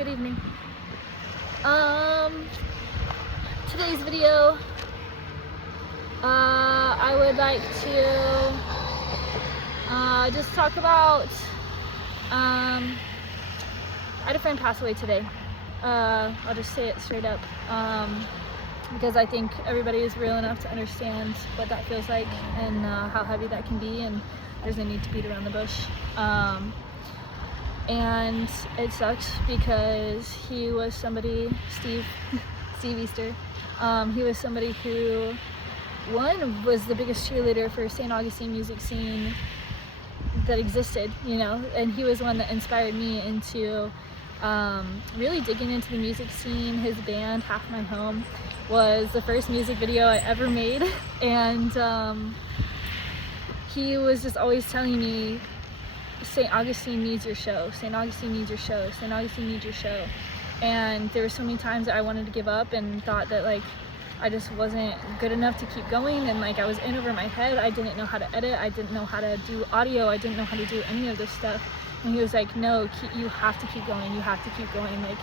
Good evening. Today's video, I would like to just talk about, I had a friend pass away today. I'll just say it straight up, because I think everybody is real enough to understand what that feels like and how heavy that can be, and there's no need to beat around the bush. And it sucks because he was somebody, Steve Easter, he was somebody who, one, was the biggest cheerleader for Saint Augustine music scene that existed, you know, and he was one that inspired me into really digging into the music scene. His band, Half My Home, was the first music video I ever made, and he was just always telling me, Saint Augustine needs your show, Saint Augustine needs your show, Saint Augustine needs your show. And there were so many times that I wanted to give up and thought that like I just wasn't good enough to keep going, and like I was in over my head. I didn't know how to edit, I didn't know how to do audio, I didn't know how to do any of this stuff. And he was like, no, you have to keep going, you have to keep going, like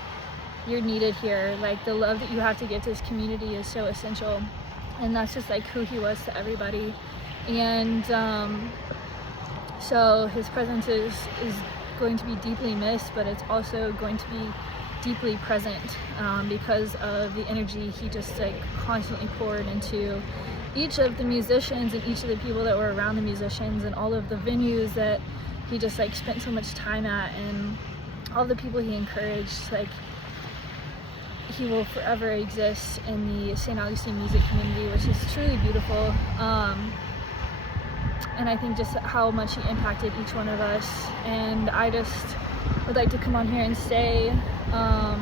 you're needed here, like the love that you have to give to this community is so essential. And that's just like who he was to everybody. And so his presence is going to be deeply missed, but it's also going to be deeply present because of the energy he just like constantly poured into each of the musicians and each of the people that were around the musicians, and all of the venues that he just like spent so much time at, and all the people he encouraged. Like, he will forever exist in the Saint Augustine music community, which is truly beautiful. And I think just how much he impacted each one of us. And I just would like to come on here and say, I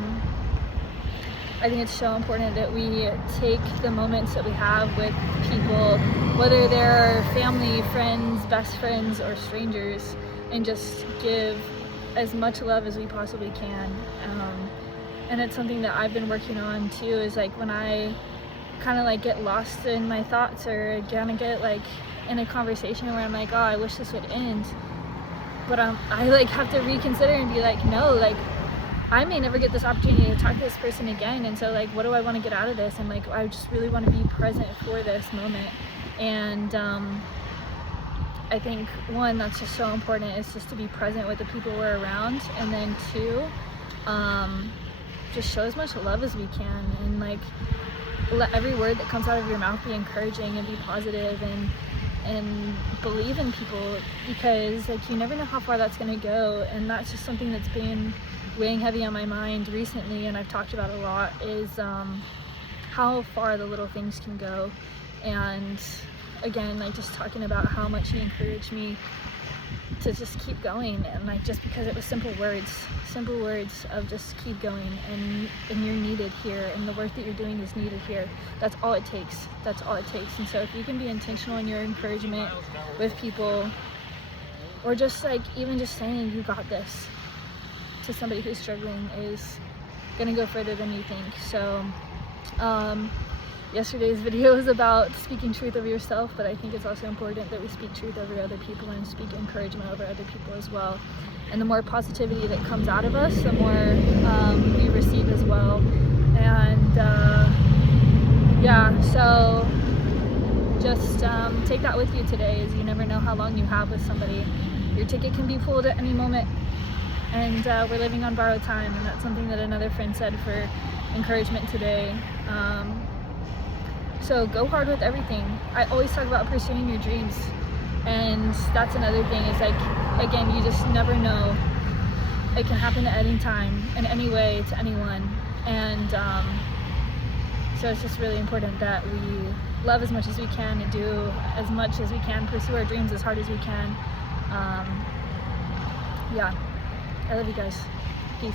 think it's so important that we take the moments that we have with people, whether they're family, friends, best friends, or strangers, and just give as much love as we possibly can. And it's something that I've been working on too, is like when I kind of like get lost in my thoughts, or kind of get like in a conversation where I'm like, oh, I wish this would end, but I like have to reconsider and be like, no, like I may never get this opportunity to talk to this person again, and so like what do I want to get out of this? And like I just really want to be present for this moment. And I think one, that's just so important, is just to be present with the people we're around, and then two, just show as much love as we can, and like let every word that comes out of your mouth be encouraging and be positive, and believe in people, because like you never know how far that's going to go. And that's just something that's been weighing heavy on my mind recently, and I've talked about a lot, is how far the little things can go. And again, like just talking about how much he encouraged me to just keep going, and like just because it was simple words of just keep going, and you're needed here, and the work that you're doing is needed here. That's all it takes. And so if you can be intentional in your encouragement with people, or just like even just saying you got this to somebody who's struggling, is gonna go further than you think. So yesterday's video was about speaking truth over yourself, but I think it's also important that we speak truth over other people and speak encouragement over other people as well. And the more positivity that comes out of us, the more we receive as well. And yeah, so just take that with you today, is you never know how long you have with somebody. Your ticket can be pulled at any moment, and we're living on borrowed time, and that's something that another friend said for encouragement today. So go hard with everything. I always talk about pursuing your dreams, and that's another thing, is like, again, you just never know. It can happen at any time, in any way, to anyone. And so it's just really important that we love as much as we can, and do as much as we can, pursue our dreams as hard as we can. Yeah, I love you guys. Peace.